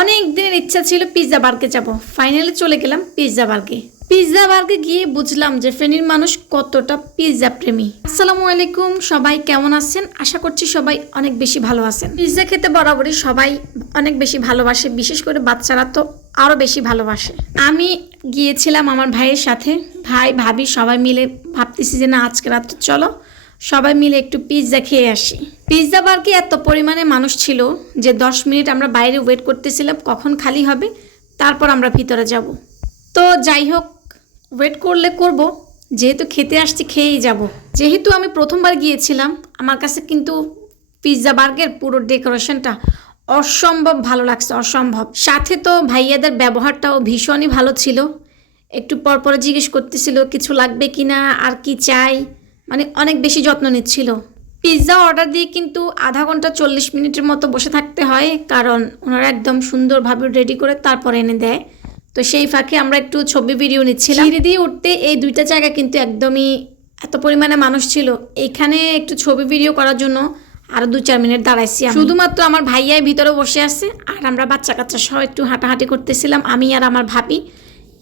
অনেক দিনের ইচ্ছা ছিল পিৎজা বার্গে যাব, ফাইনালি চলে গেলাম পিৎজা বার্গে। পিৎজা বার্গে গিয়ে বুঝলাম যে ফেনীর মানুষ কতটা পিৎজা প্রেমী। আসসালামু আলাইকুম, সবাই কেমন আছেন? আশা করছি সবাই অনেক বেশি ভালো আছেন। পিৎজা খেতে বরাবরই সবাই অনেক বেশি ভালোবাসে, বিশেষ করে বাচ্চারা তো আরও বেশি ভালোবাসে। আমি গিয়েছিলাম আমার ভাইয়ের সাথে, ভাই ভাবি সবাই মিলে ভাবতেছি যে না আজকে রাত্রে চলো সবাই মিলে একটু পিৎজা খেয়ে আসি। পিৎজা বার্গে এত পরিমাণে মানুষ ছিল যে 10 মিনিট আমরা বাইরে ওয়েট করতেছিলাম কখন খালি হবে, তারপর আমরা ভিতরে যাব। তো যাই হোক, ওয়েট করলে করব, যেহেতু খেতে আসছি খেয়েই যাব। যেহেতু আমি প্রথমবার গিয়েছিলাম, আমার কাছে কিন্তু পিৎজা বার্গের পুরো ডেকোরেশনটা অসম্ভব ভালো লাগছে, অসম্ভব। সাথে তো ভাইয়াদের ব্যবহারটাও ভীষণই ভালো ছিল। একটু পরপর জিজ্ঞেস করতেছিল কিছু লাগবে কি না, আর কি চাই, মানে অনেক বেশি যত্ন নিচ্ছিল। পিৎজা অর্ডার দিয়ে কিন্তু আধা ঘন্টা 40 মিনিটের মতো বসে থাকতে হয়, কারণ ওনারা একদম সুন্দরভাবে রেডি করে তারপরে এনে দেয়। তো সেই ফাঁকে আমরা একটু ছবি ভিডিও নিচ্ছিলাম। সিঁড়ি দিয়ে উঠতে এই দুইটা জায়গা কিন্তু একদমই এত পরিমাণে মানুষ ছিল, এখানে একটু ছবি ভিডিও করার জন্য আরও 2-4 মিনিট দাঁড়াইছি। শুধুমাত্র আমার ভাইয়াই ভিতরে বসে আছে, আর আমরা বাচ্চা কাচ্চা সহ একটু হাঁটাহাঁটি করতেছিলাম, আমি আর আমার ভাবি।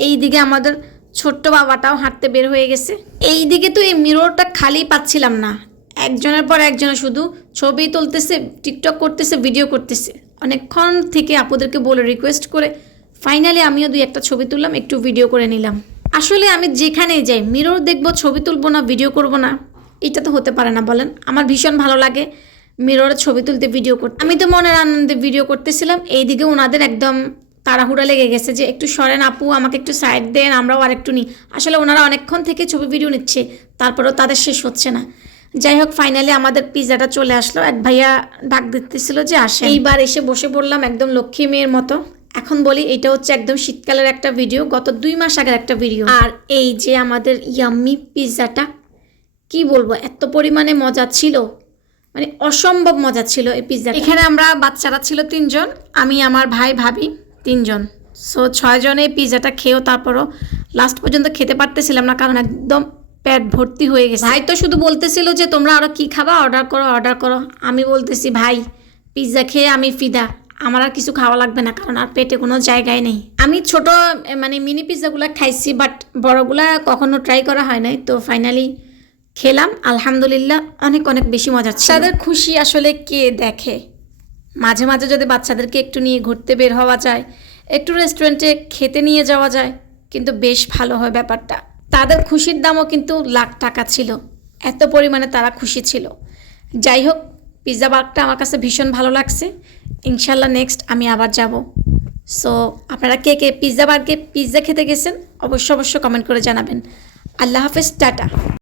এই দিকে আমাদের ছোট্ট বাবাটাও হাঁটতে বের হয়ে গেছে। এই দিকে তো এই মিররটা খালি পাচ্ছিলাম না, একজনের পর একজনে শুধু ছবি তুলতেছে, টিকটক করতেছে, ভিডিও করতেছে। অনেকক্ষণ থেকে আপুদেরকে বলে রিকোয়েস্ট করে ফাইনালি আমিও 2-1টা ছবি তুললাম, একটু ভিডিও করে নিলাম। আসলে আমি যেখানেই যাই মিরর দেখবো, ছবি তুলবো না, ভিডিও করব না, এটা তো হতে পারে না বলেন। আমার ভীষণ ভালো লাগে মিররে ছবি তুলতে, ভিডিও করতে। আমি তো মনের আনন্দে ভিডিও করতেছিলাম, এইদিকে ওনাদের একদম তাড়াহুড়া লেগে গেছে যে একটু সরেন আপু, আমাকে একটু সাইড দেন, আমরাও আর একটু নিই। আসলে ওনারা অনেকক্ষণ থেকে ছবি ভিডিও নিচ্ছে, তারপরেও তাদের শেষ হচ্ছে না। যাই হোক, ফাইনালি আমাদের পিৎজাটা চলে আসলো। এক ভাইয়া ডাক দিতেছিল যে আসে, এইবার এসে বসে পড়লাম একদম লক্ষ্মী মেয়ের মতো। এখন বলি, এটা হচ্ছে একদম শীতকালের একটা ভিডিও, গত 2 মাস আগের একটা ভিডিও। আর এই যে আমাদের ইয়াম্মি পিৎজাটা, কি বলবো, এত পরিমাণে মজা ছিল, মানে অসম্ভব মজা ছিল এই পিৎজা। এখানে আমরা বাচ্চারা ছিল 3 জন, আমি আমার ভাই ভাবি 3 জন, সো 6 জনে পিৎজাটা খেয়েও তারপরও লাস্ট পর্যন্ত খেতে পারতেছিলাম না, কারণ একদম পেট ভর্তি হয়ে গেছে। ভাই তো শুধু বলতেছিল যে তোমরা আরও কি খাবা, অর্ডার করো অর্ডার করো। আমি বলতেছি ভাই পিৎজা খেয়ে আমি ফিদা, আমার আর কিছু খাওয়া লাগবে না, কারণ আর পেটে কোনো জায়গায় নেই। আমি ছোট মানে মিনি পিৎজাগুলো খাইছি, বাট বড়গুলা কখনো ট্রাই করা হয় নাই। তো ফাইনালি খেলাম, আলহামদুলিল্লাহ অনেক অনেক বেশি মজা ছিল। তাদের খুশি আসলে কে দেখে। মাঝে মাঝে যদি বাচ্চাদেরকে একটু নিয়ে ঘুরতে বের হওয়া যায়, একটু রেস্টুরেন্টে খেতে নিয়ে যাওয়া যায়, কিন্তু বেশ ভালো হয় ব্যাপারটা। তাদের খুশির দামও কিন্তু লাখ টাকা ছিল, এত পরিমাণে তারা খুশি ছিল। যাই হোক, পিৎজা বার্গটা আমার কাছে ভীষণ ভালো লাগছে। ইনশাল্লাহ নেক্সট আমি আবার যাব। সো আপনারা কে কে পিৎজা বার্গে পিৎজা খেতে গেছেন অবশ্য কমেন্ট করে জানাবেন। আল্লাহ হাফেজ, টাটা।